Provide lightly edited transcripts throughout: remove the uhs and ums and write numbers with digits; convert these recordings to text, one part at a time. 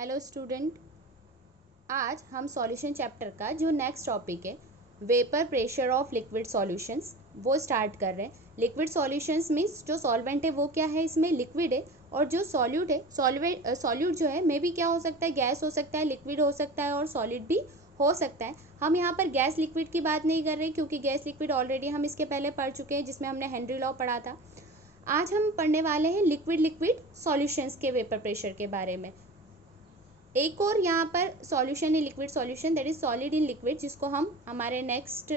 Hello student, आज हम solution chapter का जो नेक्स्ट टॉपिक है vapour pressure of liquid solutions वो स्टार्ट कर रहे हैं। लिक्विड सॉल्यूशंस मीन्स जो सॉल्वेंट है वो क्या है, इसमें लिक्विड है, और जो सॉल्यूट है सॉल्यूट जो है मे भी क्या हो सकता है, गैस हो सकता है, लिक्विड हो सकता है और सॉलिड भी हो सकता है। हम यहाँ पर गैस लिक्विड की बात नहीं कर रहे क्योंकि गैस लिक्विड ऑलरेडी हम इसके पहले पढ़ चुके हैं जिसमें हमने हेनरी लॉ पढ़ा था। आज हम पढ़ने वाले हैं लिक्विड लिक्विड सॉल्यूशंस के वेपर प्रेशर के बारे में। एक और यहाँ पर सॉल्यूशन है liquid solution, that is solid in liquid, जिसको हम हमारे नेक्स्ट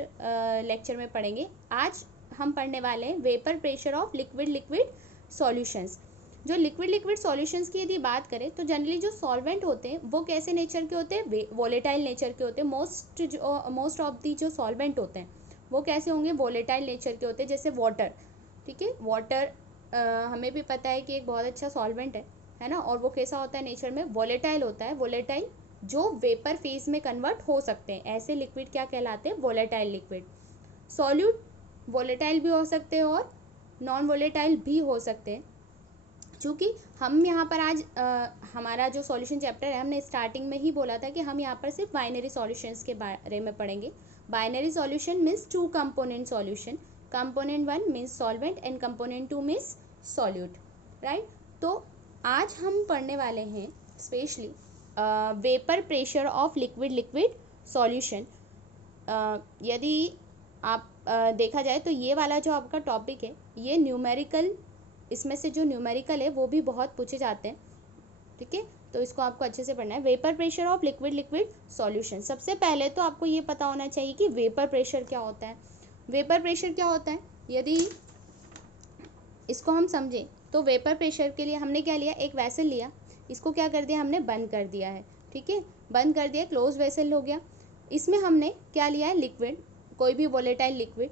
लेक्चर में पढ़ेंगे। आज हम पढ़ने वाले हैं vapour pressure of liquid liquid solutions. जो लिक्विड लिक्विड सॉल्यूशंस की यदि बात करें तो जनरली जो सॉल्वेंट होते हैं वो कैसे नेचर के होते हैं, वोलेटाइल नेचर के होते हैं। मोस्ट ऑफ दी जो सॉल्वेंट होते हैं वो कैसे होंगे, वोलेटाइल नेचर के होते हैं। जैसे वाटर, ठीक है, वाटर हमें भी पता है कि एक बहुत अच्छा सॉल्वेंट है ना, और वो कैसा होता है नेचर में, वोलेटाइल होता है। वोलेटाइल जो वेपर फेज में कन्वर्ट हो सकते हैं, ऐसे लिक्विड क्या कहलाते हैं, वोलेटाइल लिक्विड। सॉल्यूट वोलेटाइल भी हो सकते हैं और नॉन वोलेटाइल भी हो सकते हैं। चूँकि हम यहाँ पर आज हमारा जो सॉल्यूशन चैप्टर है, हमने स्टार्टिंग में ही बोला था कि हम यहाँ पर सिर्फ बाइनरी सॉल्यूशंस के बारे में पढ़ेंगे। Binary solution means two component solution, component 1 means solvent and component 2 means solute, right. तो आज हम पढ़ने वाले हैं specially vapour pressure of liquid liquid solution. यदि आप देखा जाए तो ये वाला जो आपका टॉपिक है ये न्यूमेरिकल, इसमें से जो न्यूमेरिकल है वो भी बहुत पूछे जाते हैं, ठीक है। तो इसको आपको अच्छे से पढ़ना है, vapour pressure of liquid liquid solution. सबसे पहले तो आपको ये पता होना चाहिए कि वेपर प्रेशर क्या होता है। वेपर प्रेशर क्या होता है, यदि इसको हम समझें तो वेपर प्रेशर के लिए हमने क्या लिया, एक वेसल लिया, इसको क्या कर दिया, हमने बंद कर दिया है, ठीक है, बंद कर दिया, क्लोज वेसल हो गया। इसमें हमने क्या लिया है, लिक्विड, कोई भी वोलेटाइल लिक्विड।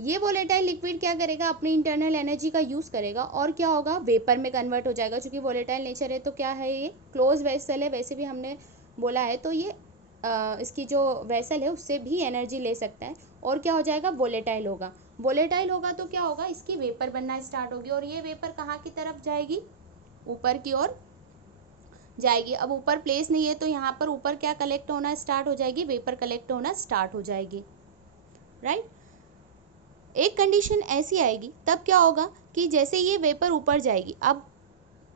ये वोलेटाइल लिक्विड क्या करेगा, अपनी इंटरनल एनर्जी का यूज़ करेगा और क्या होगा, वेपर में कन्वर्ट हो जाएगा। चूँकि वोलेटाइल नेचर है तो क्या है, ये क्लोज वेसल है, वैसे भी हमने बोला है, तो ये इसकी जो वेसल है उससे भी एनर्जी ले सकता है और क्या हो जाएगा, वोलेटाइल होगा। वोलेटाइल होगा तो क्या होगा, इसकी वेपर बनना स्टार्ट होगी और ये वेपर कहाँ की तरफ जाएगी, ऊपर की ओर जाएगी। अब ऊपर प्लेस नहीं है तो यहाँ पर ऊपर क्या कलेक्ट होना स्टार्ट हो जाएगी, वेपर कलेक्ट होना स्टार्ट हो जाएगी, राइट। एक कंडीशन ऐसी आएगी तब क्या होगा कि जैसे ये वेपर ऊपर जाएगी, अब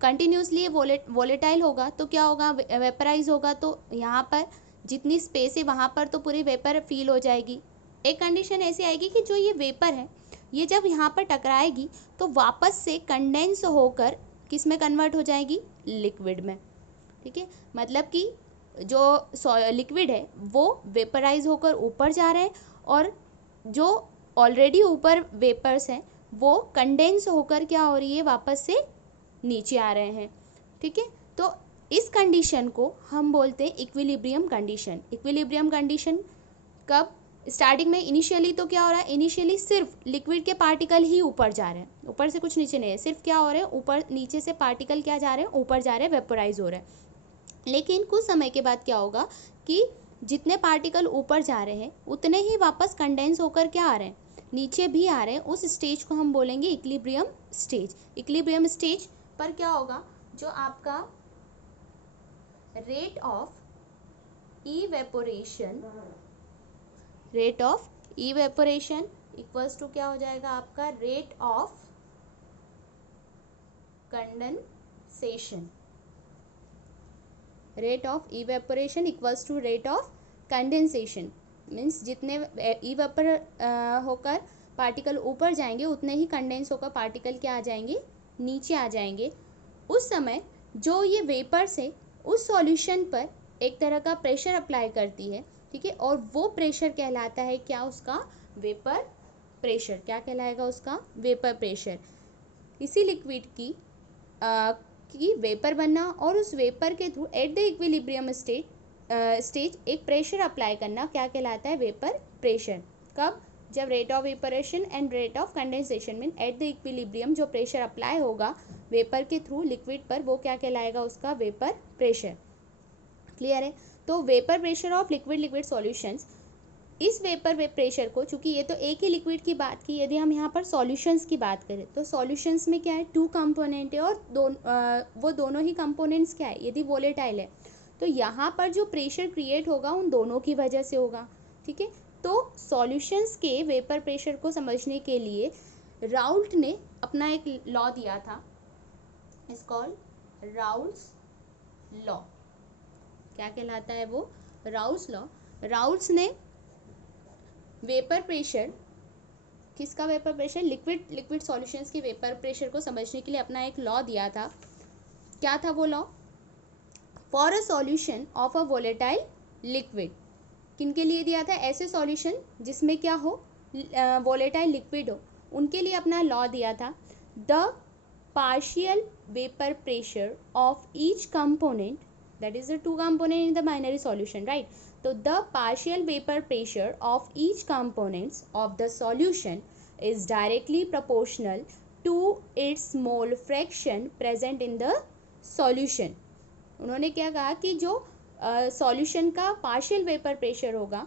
कंटिन्यूसली वोलेटाइल होगा तो क्या होगा, वेपराइज होगा, तो यहाँ पर जितनी स्पेस है वहाँ पर तो पूरी वेपर फील हो जाएगी। एक कंडीशन ऐसी आएगी कि जो ये वेपर है ये जब यहाँ पर टकराएगी तो वापस से कंडेंस होकर किस में कन्वर्ट हो जाएगी, लिक्विड में, ठीक है। मतलब कि जो लिक्विड है वो वेपराइज होकर ऊपर जा रहे हैं और जो ऑलरेडी ऊपर वेपर्स हैं वो कंडेंस होकर क्या हो रही है, वापस से नीचे आ रहे हैं, ठीक है। तो इस कंडीशन को हम बोलते हैं इक्विलिब्रियम कंडीशन। इक्विलिब्रियम कंडीशन कब, स्टार्टिंग में इनिशियली तो क्या हो रहा है, इनिशियली सिर्फ लिक्विड के पार्टिकल ही ऊपर जा रहे हैं, ऊपर से कुछ नीचे नहीं है, सिर्फ क्या हो रहे हैं, ऊपर नीचे से पार्टिकल क्या जा रहे हैं, ऊपर जा रहे हैं, वेपोराइज हो रहे हैं। लेकिन कुछ समय के बाद क्या होगा कि जितने पार्टिकल ऊपर जा रहे हैं उतने ही वापस कंडेंस होकर क्या आ रहे हैं, नीचे भी आ रहे हैं। उस स्टेज को हम बोलेंगे इक्विलिब्रियम स्टेज। इक्विलिब्रियम स्टेज पर क्या होगा, जो आपका rate of evaporation equals to क्या हो जाएगा, आपका rate of condensation. Rate of evaporation equals to rate of condensation means जितने इवेपर होकर पार्टिकल ऊपर जाएंगे उतने ही कंडेंस होकर पार्टिकल क्या आ जाएंगे, नीचे आ जाएंगे। उस समय जो ये वेपर्स है उस सॉल्यूशन पर एक तरह का प्रेशर अप्लाई करती है, ठीक है, और वो प्रेशर कहलाता है क्या, उसका वेपर प्रेशर। क्या कहलाएगा, उसका वेपर प्रेशर। इसी लिक्विड की वेपर बनना और उस वेपर के through at the equilibrium stage एक प्रेशर अप्लाई करना क्या कहलाता है, वेपर प्रेशर। कब, जब rate of evaporation and rate of condensation mean at the equilibrium जो प्रेशर अप्लाई होगा वेपर के थ्रू लिक्विड पर वो क्या कहलाएगा, उसका वेपर प्रेशर। क्लियर है। तो vapour pressure of liquid liquid solutions इस वेपर प्रेशर को, चूंकि ये तो एक ही लिक्विड की बात की, यदि हम यहाँ पर सॉल्यूशंस की बात करें तो सॉल्यूशंस में क्या है, 2 कंपोनेंट है और वो दोनों ही कंपोनेंट्स क्या है, यदि वोलेटाइल है तो यहाँ पर जो प्रेशर क्रिएट होगा उन दोनों की वजह से होगा। ठीक है, तो सॉल्यूशंस के वेपर प्रेशर को समझने के लिए राउल्ट ने अपना एक लॉ दिया था, इज कॉल्ड राउल्ट्स लॉ। क्या कहलाता है वो, राउल्ट्स लॉ। राउल्ट्स ने वेपर प्रेशर, किसका वेपर प्रेशर, लिक्विड सॉल्यूशंस के वेपर प्रेशर को समझने के लिए अपना एक लॉ दिया था। क्या था वो law, for a solution of a volatile liquid, किनके लिए दिया था, ऐसे सॉल्यूशन जिसमें क्या हो, वोलेटाइल लिक्विड हो, उनके लिए अपना लॉ दिया था। The partial vapour pressure of each component, that is the 2 component in the binary solution, right? So the partial vapor pressure of each components of the solution is directly proportional to its mole fraction present in the solution. उन्होंने क्या कहा कि जो solution का partial vapour pressure होगा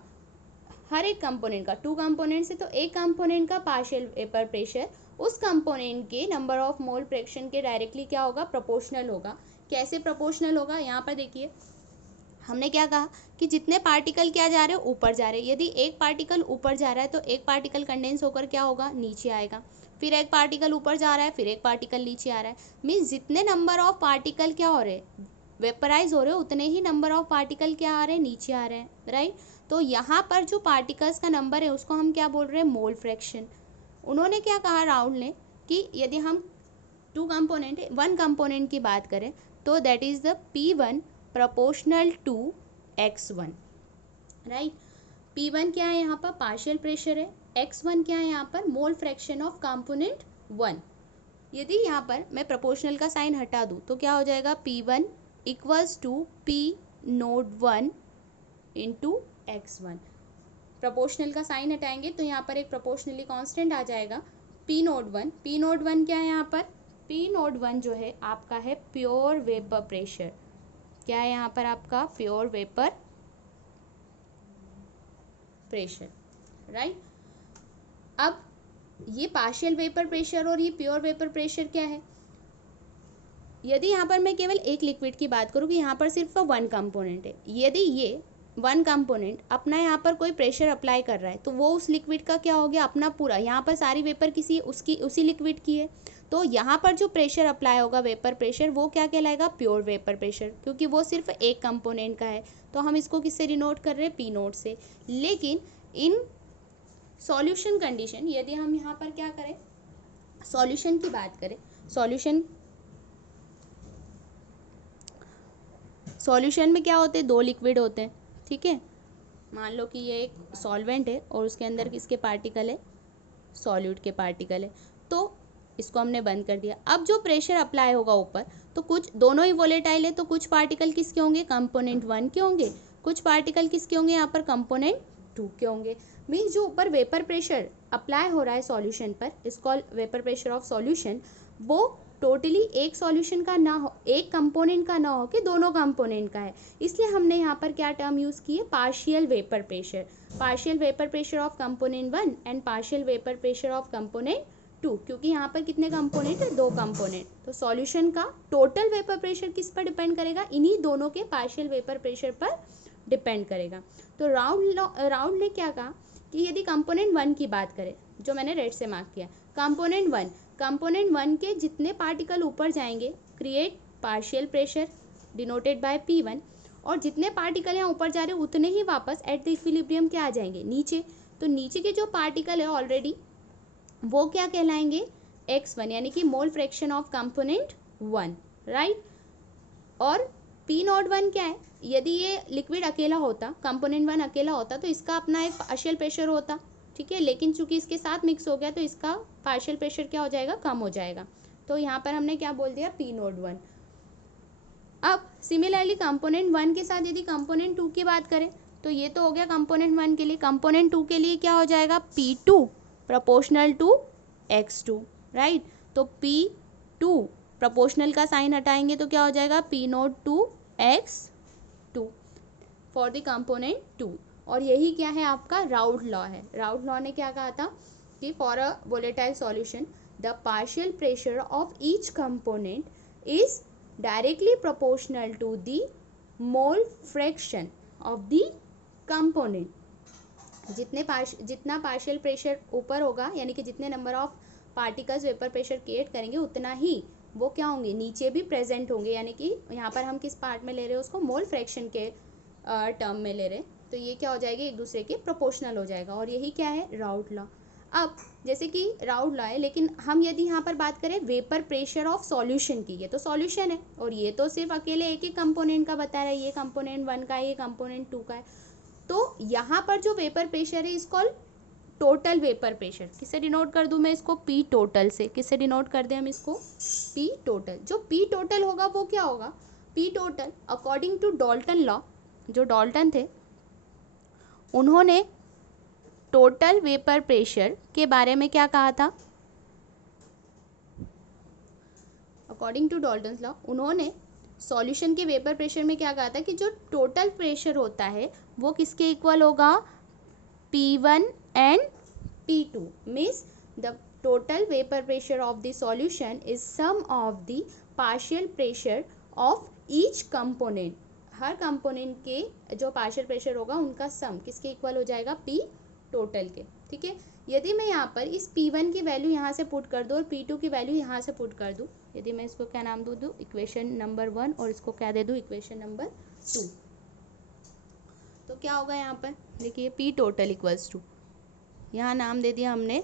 हर एक component का, 2 component से तो एक कंपोनेंट का पार्शियल वेपर प्रेशर उस कंपोनेंट के नंबर ऑफ मोल फ्रैक्शन के डायरेक्टली क्या होगा, प्रोपोर्शनल होगा। कैसे प्रोपोर्शनल होगा, यहाँ पर देखिए हमने क्या कहा कि जितने पार्टिकल क्या जा रहे हैं, ऊपर जा रहे हैं, यदि एक पार्टिकल ऊपर जा रहा है तो एक पार्टिकल कंडेंस होकर क्या होगा, नीचे आएगा, फिर एक पार्टिकल ऊपर जा रहा है, फिर एक पार्टिकल नीचे आ रहा है। मीन्स जितने नंबर ऑफ पार्टिकल क्या हो रहे हैं, वेपराइज हो रहे हैं, उतने ही नंबर ऑफ पार्टिकल क्या आ रहे हैं, नीचे आ रहे हैं, राइट। तो यहाँ पर जो पार्टिकल्स का नंबर है उसको हम क्या बोल रहे हैं, मोल फ्रैक्शन। उन्होंने क्या कहा राउल्ट ने कि यदि हम 2 कंपोनेंट 1 कंपोनेंट की बात करें तो that is the P1 proportional to X1, right. P1 क्या है, यहाँ पर पार्शियल प्रेशर है, X1 क्या है, यहाँ पर मोल फ्रैक्शन ऑफ कंपोनेंट 1। यदि यहाँ पर मैं प्रोपोर्शनल का साइन हटा दूँ तो क्या हो जाएगा, P1 equals to P naught 1 into X1। Proportional का साइन हटाएंगे तो यहाँ पर एक प्रोपोर्शनली कांस्टेंट आ जाएगा, P नोट 1। P नोट 1 क्या है, यहाँ पर P नोट 1 जो है आपका है प्योर वेपर प्रेशर। क्या है यहाँ पर आपका, प्योर वेपर प्रेशर, राइट। अब ये पार्शियल वेपर प्रेशर और ये प्योर वेपर प्रेशर क्या है, यदि यहाँ पर मैं केवल एक लिक्विड की बात करूँ कि यहाँ पर सिर्फ 1 कंपोनेंट है, यदि ये 1 कंपोनेंट अपना यहाँ पर कोई प्रेशर अप्लाई कर रहा है तो वो उस लिक्विड का क्या हो गया, अपना पूरा, यहाँ पर सारी वेपर किसी उसी लिक्विड की है, तो यहाँ पर जो प्रेशर अप्लाई होगा वेपर प्रेशर, वो क्या कहलाएगा, प्योर वेपर प्रेशर, क्योंकि वो सिर्फ एक कंपोनेंट का है। तो हम इसको किससे डिनोट कर रहे हैं, P नोट से। लेकिन इन सॉल्यूशन कंडीशन, यदि हम यहाँ पर क्या करें, सॉल्यूशन की बात करें, सॉल्यूशन में क्या होते हैं, 2 लिक्विड होते हैं, ठीक है। मान लो कि ये एक सॉल्वेंट है और उसके अंदर किसके पार्टिकल है, सॉल्यूट के पार्टिकल है, तो इसको हमने बंद कर दिया। अब जो प्रेशर अप्लाई होगा ऊपर, तो कुछ दोनों ही वोलेटाइल है तो कुछ पार्टिकल किसके होंगे, कंपोनेंट 1 के होंगे, कुछ पार्टिकल किसके होंगे, यहाँ पर कंपोनेंट 2 के होंगे। मीन्स जो ऊपर वेपर प्रेशर अप्लाई हो रहा है सॉल्यूशन पर, इस called vapour pressure of solution, वो टोटली एक सॉल्यूशन का ना हो, एक कंपोनेंट का ना हो कि दोनों कंपोनेंट का है। इसलिए हमने यहाँ पर क्या टर्म यूज़ की है, partial vapour pressure. Partial vapour pressure of component 1 and partial vapour pressure of component 2, क्योंकि यहाँ पर कितने कंपोनेंट है, 2 कंपोनेंट। तो सॉल्यूशन का टोटल वेपर प्रेशर किस पर डिपेंड करेगा, इन्हीं दोनों के पार्शियल वेपर प्रेशर पर डिपेंड करेगा। तो राउल्ट ने क्या कहा कि यदि कंपोनेंट 1 की बात करें, जो मैंने रेड से मार्क किया, कंपोनेंट 1 के जितने पार्टिकल ऊपर जाएंगे create partial pressure denoted by P1, और जितने पार्टिकल यहाँ ऊपर जा रहे हैं उतने ही वापस एट द इक्विलिब्रियम क्या आ जाएंगे, नीचे। तो नीचे के जो पार्टिकल है ऑलरेडी वो क्या कहलाएंगे, X1, यानी कि मोल फ्रैक्शन ऑफ कंपोनेंट 1, राइट। और P नोट 1 क्या है, यदि ये लिक्विड अकेला होता, कंपोनेंट 1 अकेला होता तो इसका अपना एक पार्शियल प्रेशर होता, ठीक है, लेकिन चूंकि इसके साथ मिक्स हो गया तो इसका पार्शियल प्रेशर क्या हो जाएगा, कम हो जाएगा। तो यहाँ पर हमने क्या बोल दिया, P नोट 1। अब सिमिलरली कंपोनेंट 1 के साथ यदि कंपोनेंट 2 की बात करें तो ये तो हो गया कंपोनेंट 1 के लिए, कंपोनेंट 2 के लिए क्या हो जाएगा, P2 proportional to X2, right. तो P2 प्रोपोर्शनल का साइन हटाएंगे तो क्या हो जाएगा, P naught 2 X2 for the component 2। और यही क्या है आपका राउट लॉ है। राउट लॉ ने क्या कहा था कि for a volatile solution the partial pressure of each component is directly proportional to the mole fraction of the component. जितना पार्शियल प्रेशर ऊपर होगा, यानी कि जितने number of particles vapour pressure create करेंगे, उतना ही वो क्या होंगे, नीचे भी प्रेजेंट होंगे। यानी कि यहाँ पर हम किस पार्ट में ले रहे हैं उसको, मोल फ्रैक्शन के टर्म में ले रहे हैं, तो ये क्या हो जाएगी, एक दूसरे के प्रोपोर्शनल हो जाएगा। और यही क्या है, राउट लॉ। अब जैसे कि राउट लॉ है, लेकिन हम यदि यहाँ पर बात करें वेपर प्रेशर ऑफ सॉल्यूशन की, ये तो सॉल्यूशन है और ये तो सिर्फ अकेले एक ही कंपोनेंट का बता रहा है, ये कंपोनेंट 1 का है, ये कंपोनेंट 2 का है। तो यहाँ पर जो वेपर प्रेशर है इसको टोटल वेपर प्रेशर, किससे डिनोट कर दूं मैं इसको, पी टोटल से। किससे डिनोट कर दें हम इसको, पी टोटल। जो पी टोटल होगा वो क्या होगा, P total according to Dalton law, जो डाल्टन थे उन्होंने टोटल वेपर प्रेशर के बारे में क्या कहा था, अकॉर्डिंग टू डाल्टन लॉ उन्होंने सॉल्यूशन के वेपर प्रेशर में क्या कहा था कि जो टोटल प्रेशर होता है वो किसके इक्वल होगा, P1 and P2, means the total vapor pressure of the solution is sum of the partial pressure of each component। Her component के जो पार्शियल प्रेशर होगा उनका सम किसके इक्वल हो जाएगा, P टोटल के। ठीक है, यदि मैं यहाँ पर इस P1 की वैल्यू यहाँ से पुट कर दूँ और P2 की वैल्यू यहाँ से पुट कर दूँ, यदि मैं इसको क्या नाम दूँ, इक्वेशन नंबर 1 और इसको क्या दे दूँ, इक्वेशन नंबर 2, तो क्या होगा यहाँ पर देखिए, P टोटल इक्वल्स टू, यहाँ नाम दे दिया हमने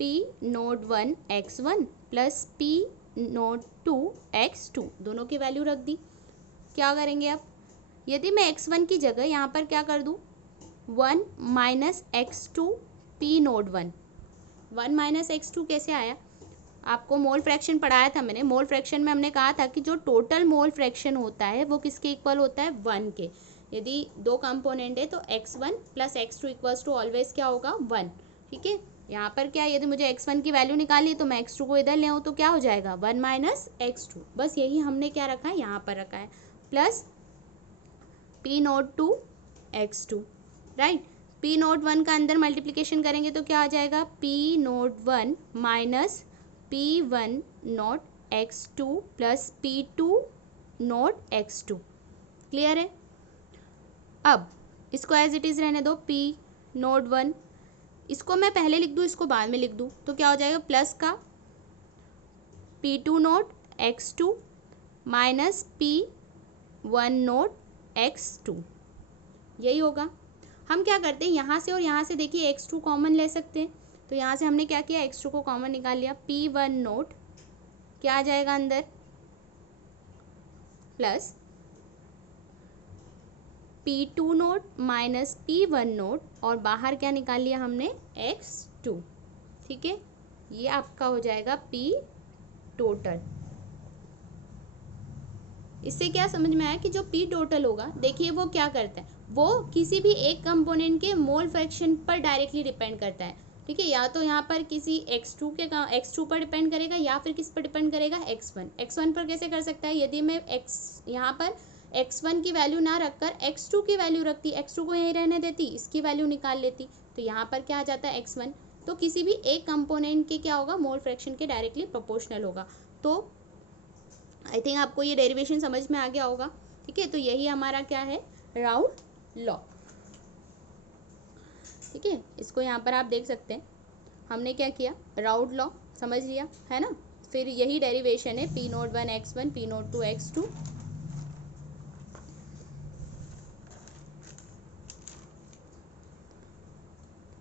P node 1 x1 plus P node 2 x2, दोनों की वैल्यू रख दी। क्या करेंगे अब, यदि मैं x1 की जगह यहाँ पर क्या कर दूँ, 1 minus x2 P node 1, 1 minus x2 कैसे आया, आपको मोल फ्रैक्शन पढ़ाया था मैंने। मोल फ्रैक्शन में हमने कहा था कि जो टोटल मोल फ्रैक्शन होता है वो किसके इक्वल होता है, 1 के। यदि दो कंपोनेंट है तो x1 plus x2 equals to always क्या होगा, 1। ठीक है, यहाँ पर क्या, यदि मुझे x1 की वैल्यू निकालनी है तो मैं x2 को इधर ले आऊँ तो क्या हो जाएगा, 1 माइनस x2। बस यही हमने क्या रखा है, यहाँ पर रखा है, plus P naught 2 x2, right. P naught 1 का अंदर मल्टीप्लीकेशन करेंगे तो क्या आ जाएगा, P naught 1 minus P1 note x2 plus P2 note x2। Clear है। अब इसको एज इट इज़ रहने दो, P नोट 1, इसको मैं पहले लिख दूँ, इसको बाद में लिख दूँ, तो क्या हो जाएगा, प्लस का P2 note x2 minus P1 note x2, यही होगा। हम क्या करते हैं, यहाँ से और यहाँ से देखिए x2 कॉमन ले सकते हैं, तो यहाँ से हमने क्या किया, x2 को कॉमन निकाल लिया, P1 नोट क्या आ जाएगा अंदर, plus P2 note minus P1 note, और बाहर क्या निकाल लिया हमने, x2। ठीक है, ये आपका हो जाएगा P टोटल। इससे क्या समझ में आया कि जो P टोटल होगा, देखिए वो क्या करता है, वो किसी भी एक कंपोनेंट के मोल फ्रैक्शन पर डायरेक्टली डिपेंड करता है। ठीक है, या तो यहाँ पर किसी x2 पर डिपेंड करेगा, या फिर किस पर डिपेंड करेगा, x1 पर कैसे कर सकता है, यदि मैं यहाँ पर x1 की वैल्यू ना रखकर x2 की वैल्यू रखती, x2 को यहीं रहने देती, इसकी वैल्यू निकाल लेती, तो यहाँ पर क्या आ जाता है, x1। तो किसी भी एक कंपोनेंट के क्या होगा, मोल फ्रैक्शन के डायरेक्टली प्रोपोर्शनल होगा। तो आई थिंक आपको ये डेरिवेशन समझ में आ गया होगा। ठीक है, तो यही हमारा क्या है, राउट लॉ। ठीक है, इसको यहाँ पर आप देख सकते हैं, हमने क्या किया, राउट लॉ समझ लिया है ना। फिर यही डेरिवेशन है, P naught 1 x1 P naught 2 x2।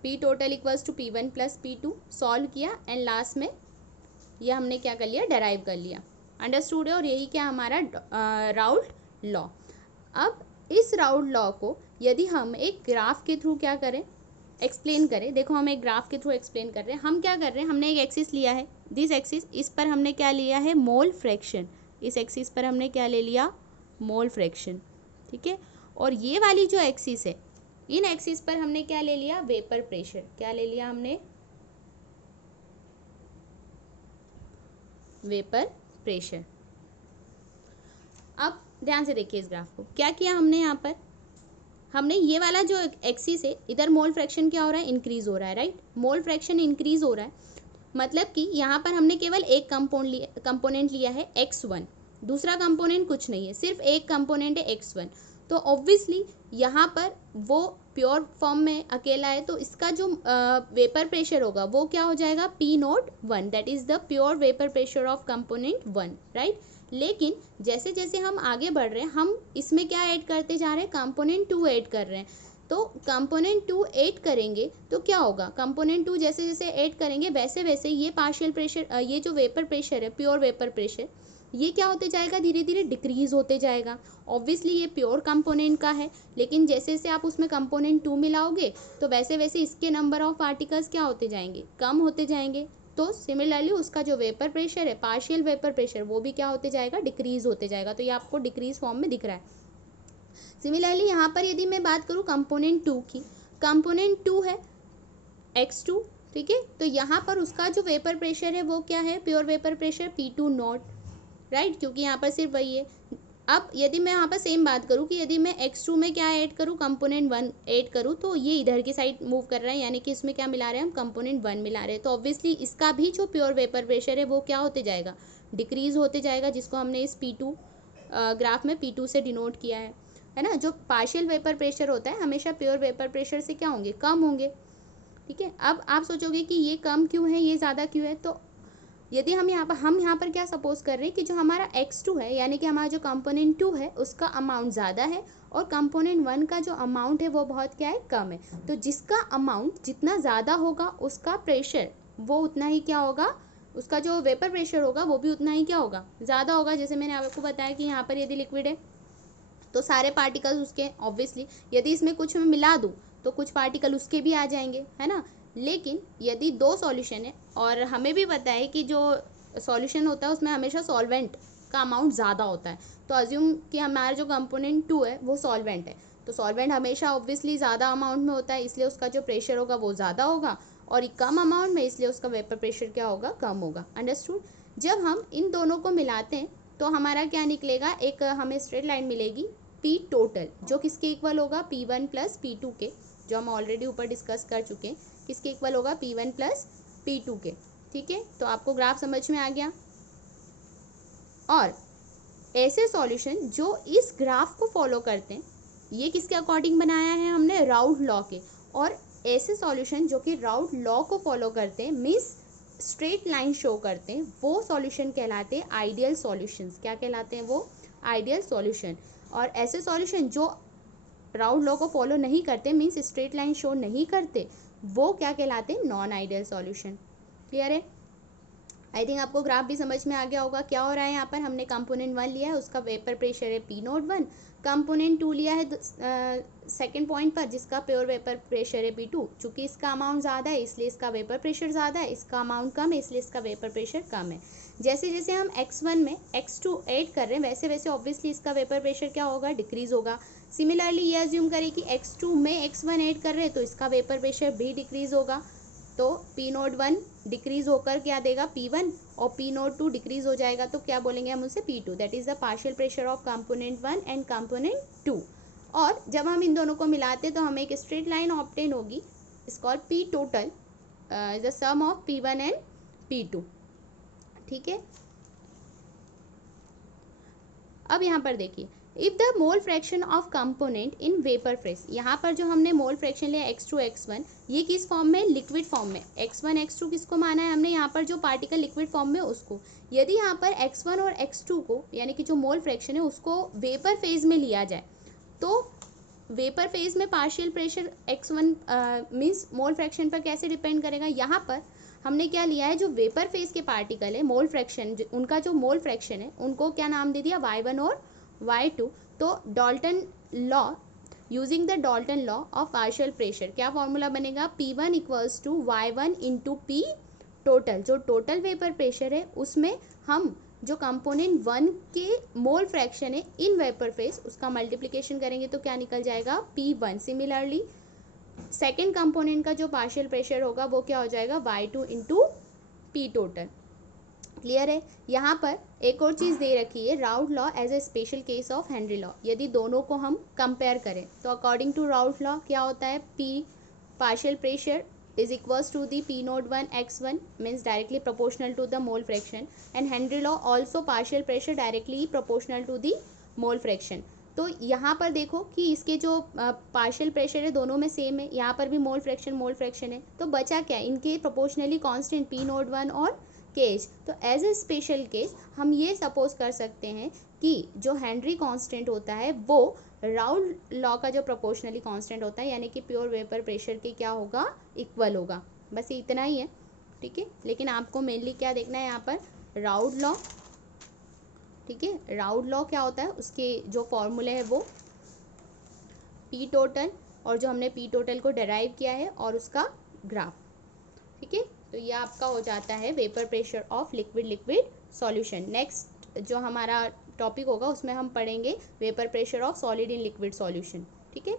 P total equals to P1 plus P2, solve किया एंड लास्ट में ये हमने क्या कर लिया, डेराइव कर लिया। अंडरस्टूड है, और यही क्या हमारा राउट लॉ। अब इस राउट लॉ को यदि हम एक ग्राफ के थ्रू क्या करें, एक्सप्लेन करें, देखो हम एक ग्राफ के थ्रू एक्सप्लेन कर रहे हैं। हम क्या कर रहे हैं, हमने एक एक्सिस लिया है, दिस एक्सिस, इस पर हमने क्या लिया है, मोल फ्रैक्शन, इस एक्सिस पर हमने क्या ले लिया, मोल फ्रैक्शन। ठीक है, और ये वाली जो एक्सिस है, इन एक्सिस पर हमने क्या ले लिया, वेपर प्रेशर, क्या ले लिया हमने, वेपर प्रेशर। अब ध्यान से देखिए इस ग्राफ को, क्या किया हमने यहाँ पर, हमने ये वाला जो एक्सिस है, इधर मोल फ्रैक्शन क्या हो रहा है, इंक्रीज हो रहा है, राइट। मोल फ्रैक्शन इंक्रीज हो रहा है, मतलब कि यहाँ पर हमने केवल एक कंपोनेंट लिया है x1, दूसरा कंपोनेंट कुछ नहीं है, सिर्फ एक कंपोनेंट है x1। तो ऑब्वियसली यहाँ पर वो प्योर फॉर्म में अकेला है, तो इसका जो वेपर प्रेशर होगा वो क्या हो जाएगा, P01, that is the pure vapour pressure of component 1, right. लेकिन जैसे जैसे हम आगे बढ़ रहे हैं, हम इसमें क्या ऐड करते जा रहे हैं, कंपोनेंट 2 ऐड कर रहे हैं। तो कंपोनेंट 2 ऐड करेंगे तो क्या होगा, कंपोनेंट 2 जैसे जैसे ऐड करेंगे वैसे वैसे ये पार्शियल प्रेशर, ये जो वेपर प्रेशर है, प्योर वेपर प्रेशर, ये क्या होते जाएगा, धीरे धीरे डिक्रीज होते जाएगा। ऑब्वियसली ये प्योर कंपोनेंट का है, लेकिन जैसे जैसे आप उसमें कंपोनेंट 2 मिलाओगे तो वैसे वैसे इसके नंबर ऑफ पार्टिकल्स क्या होते जाएंगे, कम होते जाएंगे। तो सिमिलरली उसका जो वेपर प्रेशर है, पार्शियल वेपर प्रेशर, वो भी क्या होते जाएगा, डिक्रीज होते जाएगा। तो ये आपको डिक्रीज फॉर्म में दिख रहा है। सिमिलरली यहाँ पर यदि मैं बात करूँ कंपोनेंट 2 की, कंपोनेंट 2 है x2, ठीक है। तो यहाँ पर उसका जो वेपर प्रेशर है वो क्या है, pure vapour pressure P2 not, right, क्योंकि यहाँ पर सिर्फ वही है। अब यदि मैं यहाँ पर सेम बात करूँ कि यदि मैं x2 में क्या ऐड करूँ, कंपोनेंट 1 ऐड करूँ, तो ये इधर की साइड मूव कर रहा है, यानी कि इसमें क्या मिला रहे हैं हम, कंपोनेंट 1 मिला रहे हैं। तो ऑब्वियसली इसका भी जो प्योर वेपर प्रेशर है वो क्या होते जाएगा, डिक्रीज होते जाएगा, जिसको हमने इस P2 ग्राफ में P2 से डिनोट किया है ना। जो पार्शियल वेपर प्रेशर होता है हमेशा प्योर वेपर प्रेशर से क्या होंगे, कम होंगे, ठीक है। अब आप सोचोगे कि ये कम क्यों है, ये ज़्यादा क्यों है। तो यदि हम यहाँ पर क्या सपोज कर रहे हैं कि जो हमारा x2 है, यानी कि हमारा जो कंपोनेंट 2 है उसका अमाउंट ज़्यादा है और कंपोनेंट 1 का जो अमाउंट है वो बहुत क्या है, कम है। तो जिसका अमाउंट जितना ज़्यादा होगा उसका प्रेशर वो उतना ही क्या होगा, उसका जो वेपर प्रेशर होगा वो भी उतना ही क्या होगा, ज़्यादा होगा। जैसे मैंने आपको बताया कि यहाँ पर यदि लिक्विड है तो सारे पार्टिकल्स उसके, ऑब्वियसली यदि इसमें कुछ मैं मिला दूँ तो कुछ पार्टिकल उसके भी आ जाएंगे, है ना। लेकिन यदि दो सॉल्यूशन है और हमें भी पता है कि जो सॉल्यूशन होता है उसमें हमेशा सॉल्वेंट का अमाउंट ज़्यादा होता है, तो अज्यूम कि हमारा जो कंपोनेंट 2 है वो सॉल्वेंट है, तो सॉल्वेंट हमेशा ऑब्वियसली ज़्यादा अमाउंट में होता है, इसलिए उसका जो प्रेशर होगा वो ज़्यादा होगा, और कम अमाउंट में इसलिए उसका वेपर प्रेशर क्या होगा, कम होगा। अंडरस्टूड। जब हम इन दोनों को मिलाते हैं तो हमारा क्या निकलेगा, एक हमें स्ट्रेट लाइन मिलेगी P टोटल, जो किसके इक्वल होगा, P1 प्लस P2 के, जो हम ऑलरेडी ऊपर डिस्कस कर चुके हैं, किसके इक्वल होगा, P1 प्लस P2 के, ठीक है। तो आपको ग्राफ समझ में आ गया। और ऐसे सॉल्यूशन जो इस ग्राफ को फॉलो करते हैं, ये किसके अकॉर्डिंग बनाया है हमने, राउथ लॉ के। और ऐसे सॉल्यूशन जो कि राउथ लॉ को फॉलो करते हैं, मीन्स स्ट्रेट लाइन शो करते हैं, वो सॉल्यूशन कहलाते हैं आइडियल सॉल्यूशंस। क्या कहलाते हैं वो, आइडियल सॉल्यूशन। और ऐसे सॉल्यूशन जो राउथ लॉ को फॉलो नहीं करते, मीन्स स्ट्रेट लाइन शो नहीं करते, वो क्या कहलाते हैं, नॉन आइडियल सॉल्यूशन। क्लियर है। आई थिंक आपको ग्राफ भी समझ में आ गया होगा। क्या हो रहा है यहाँ पर, हमने कंपोनेंट 1 लिया है, उसका वेपर प्रेशर है P01, कंपोनेंट 2 लिया है सेकंड पॉइंट पर, जिसका प्योर वेपर प्रेशर है P2। चूंकि इसका अमाउंट ज़्यादा है इसलिए इसका वेपर प्रेशर ज़्यादा है, इसका अमाउंट कम है इसलिए इसका वेपर प्रेशर कम है। जैसे जैसे हम x1 में x2 ऐड कर रहे हैं वैसे वैसे ऑब्वियसली इसका वेपर प्रेशर क्या होगा, डिक्रीज होगा। सिमिलरली ये अज्यूम करें कि x2 में x1 ऐड कर रहे हैं तो इसका वेपर प्रेशर भी डिक्रीज होगा, तो P01 डिक्रीज होकर क्या देगा, P1, और P02 डिक्रीज हो जाएगा तो क्या बोलेंगे हम उसे, P2, that is the partial pressure of component 1 and component 2। और जब हम इन दोनों को मिलाते हैं तो हमें एक स्ट्रेट लाइन ऑब्टेन होगी, इसको P total the sum of P1 and P2, ठीक है। अब यहाँ पर देखिए, if the mole fraction of component in vapour phase, यहाँ पर जो हमने मोल फ्रैक्शन लिया x2 x1, ये किस फॉर्म में, लिक्विड फॉर्म में। x1 x2 किसको माना है हमने, यहाँ पर जो पार्टिकल लिक्विड फॉर्म में उसको। यदि यहाँ पर x1 और x2 को, यानी कि जो मोल फ्रैक्शन है उसको वेपर फेज में लिया जाए, तो वेपर फेज में partial pressure x1 means mole fraction पर कैसे डिपेंड करेगा। यहाँ पर हमने क्या लिया है, जो वेपर फेज के पार्टिकल है, मोल फ्रैक्शन, उनका जो मोल फ्रैक्शन है उनको क्या नाम दे दिया, y1 और y2। तो Dalton law, using the Dalton law of partial pressure, क्या फॉर्मूला बनेगा, P1 equals to y1 into P total. जो टोटल वेपर प्रेशर है उसमें हम जो कंपोनेंट 1 के मोल फ्रैक्शन है इन वेपर फेज उसका मल्टीप्लिकेशन करेंगे तो क्या निकल जाएगा, P1। सिमिलरली सेकेंड कंपोनेंट का जो पार्शियल प्रेशर होगा वो क्या हो जाएगा, y2 into P total. Clear है। यहाँ पर एक और चीज़ दे रखी है, Raoult law as a special case of Henry law. यदि दोनों को हम कंपेयर करें तो अकॉर्डिंग टू राउट लॉ क्या होता है, P partial pressure is equals to the P naught 1 x1 means directly proportional to the mole fraction, and Henry law also partial pressure directly proportional to the mole fraction। तो यहाँ पर देखो कि इसके जो पार्शियल प्रेशर है दोनों में सेम है, यहाँ पर भी मोल फ्रैक्शन है, तो बचा क्या, इनके प्रोपोर्शनली कांस्टेंट पी नोट 1 और केज। तो एज ए स्पेशल केस हम ये सपोज कर सकते हैं कि जो हेनरी कांस्टेंट होता है वो राउट लॉ का जो प्रोपोर्शनली कांस्टेंट होता है, यानी कि प्योर वेपर प्रेशर के क्या होगा, इक्वल होगा। बस इतना ही है, ठीक है। लेकिन आपको मेनली क्या देखना है यहाँ पर, राउट लॉ, ठीक है। राउट लॉ क्या होता है, उसके जो फॉर्मूले है वो पी टोटल, और जो हमने पी टोटल को डिराइव किया है और उसका ग्राफ, ठीक है। तो ये आपका हो जाता है vapour pressure of liquid solution. Next जो हमारा टॉपिक होगा उसमें हम पढ़ेंगे vapour pressure of solid in liquid solution, ठीक है।